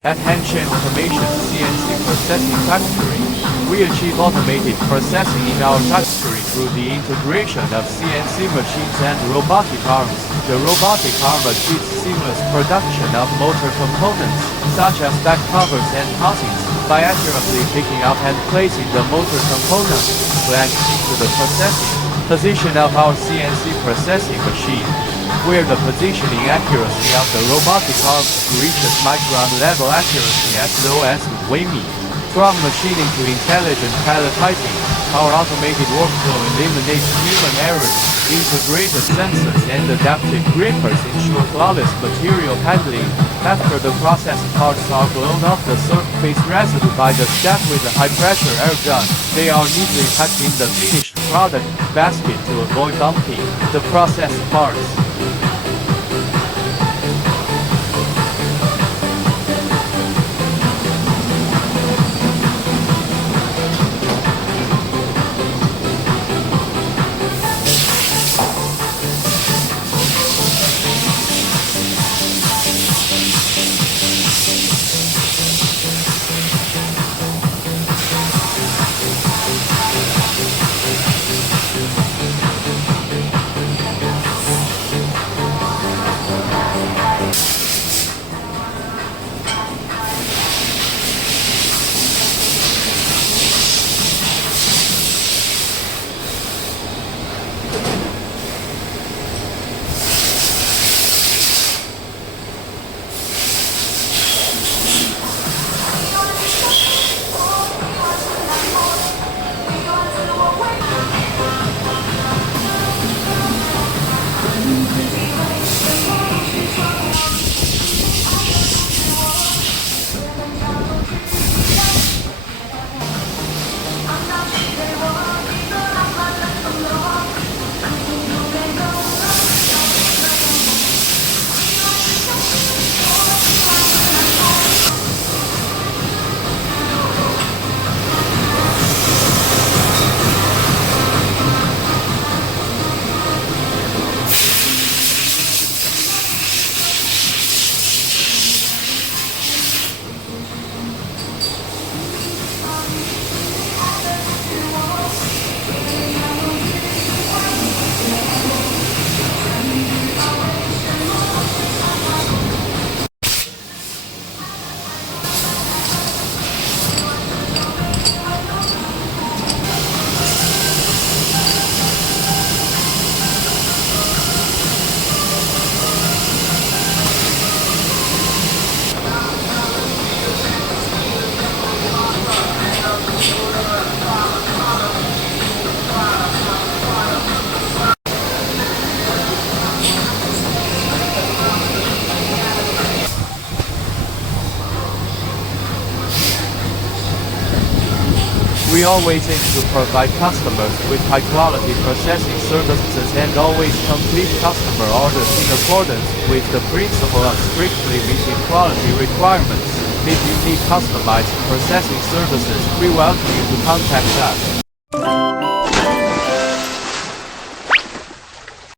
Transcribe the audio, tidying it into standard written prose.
At Hanshan Automation CNC Processing Factory, we achieve automated processing in our factory through the integration of CNC machines and robotic arms. The robotic arm achieves seamless production of motor components, such as back covers and housings, by accurately picking up and placing the motor component flanks into the processing position of our CNC processing machine, where the positioning accuracy of the robotic arm reaches micron-level accuracy as low as weighme. From machining to intelligent palletizing, our automated workflow eliminates human errors. Integrated sensors and adaptive grippers ensure flawless material handling. After the processed parts are blown off the surface residue by the staff with a high-pressure air gun, they are neatly packed in the finished product basket to avoid dumping the processed parts. We always aim to provide customers with high-quality processing services and always complete customer orders in accordance with the principle of strictly meeting quality requirements. If you need customized processing services, we welcome you to contact us.